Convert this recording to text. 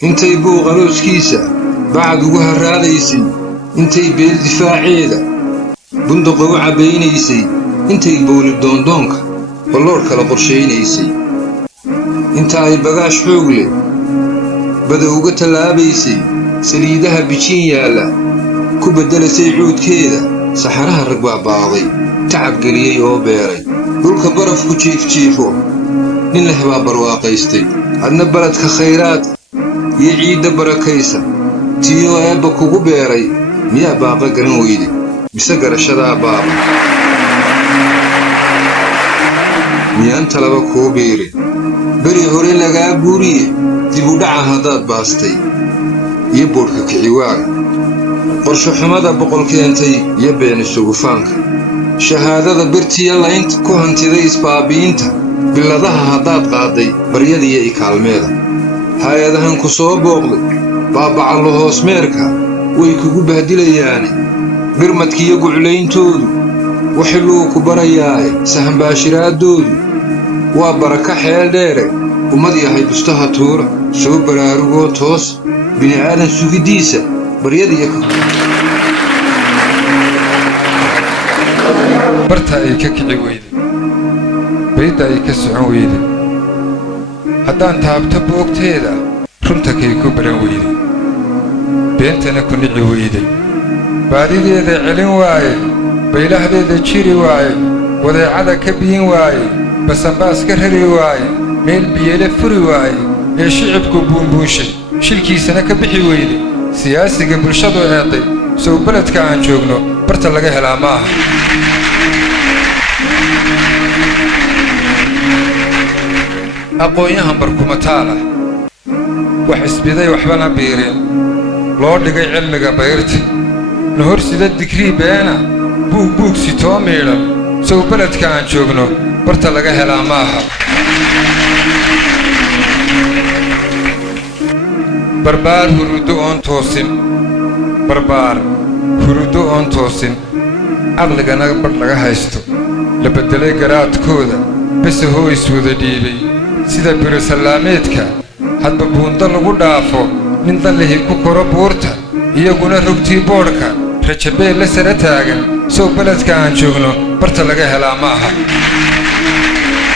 intay buuq arooskiisa bacad ugu harraadaysay intay beel difaaceeda bunduqa u cabaynaysay intay bowli doondoonka balloodh kala qorshaynaysay inta ay bagaash xoog leh bada uga tallaabaysay saliidaha bijin yaalla ku beddelasay cuudkeeda saxaraha rag baa baaqday tacab geliyey oo beeray dhulka barafku jiifjiifo nin leh baa barwaaqaystay adna baladka khayraad iyo ciidda barakaysa tiyoo eebba kugu beeray miyaa baaqa garan weyde mise garashadaa baaba miyaan talaba kuu biirin beri hore lagaa guuriye dib u dhaca haddaad baastay iyo boodhka kiciwaaga qorsho xumada boqol keentay iyo been isugufaanka shahaadada birtiya laynta ku hantiday isbaabi'inta billadaha haddaad qaadday baryadiiyo ikaalmeeda hay-adahan ku soo booqday baabacallo hoosmeerka way kugu bahdilayaane birmadkiiyo guclayntoodu waxiluu ku barayaaye sahanbaashiraaddoodu waa baraka xeel dheere ummad yahay bustaha tuura soo baraarugoo toos bini'aadan sugiddiisa baryadiiyo barta ay ka kici weyday baydda ay ka socon weyday haddaan taabto boogteeda runta kay ku baran weyday beentana ku nici weyday baadideeda celin waaye baylahdeeda jiri waaye wadeecada ka biyin waaye basanbaas ka rari waaye meel biyeele furi waaye ee shicibku buunbuunshay shilkiisana ka bixi weyday siyaasiga bulshadu eeday sow beledka aan joogno barta laga helaa ma aha aqoon-yahan barkumataal ah wax isbiday waxbana biirin loo dhigay cilmiga bayrta na horsida digrii beena buug sitoo miidhan sow beledka aan joogno barta laga helaa ma aha barbaar huruddo oon toosin caqligana badh laga haysto la beddelay garaadkooda bese hoo iswada dhiibay sida birisallaameedka hadba buundo lagu dhaafo nin danlihi ku koro buurta iyaguna rogtii boodhka rajabeel la sara taagan sow beledka aan joogno barta laga helaa ma aha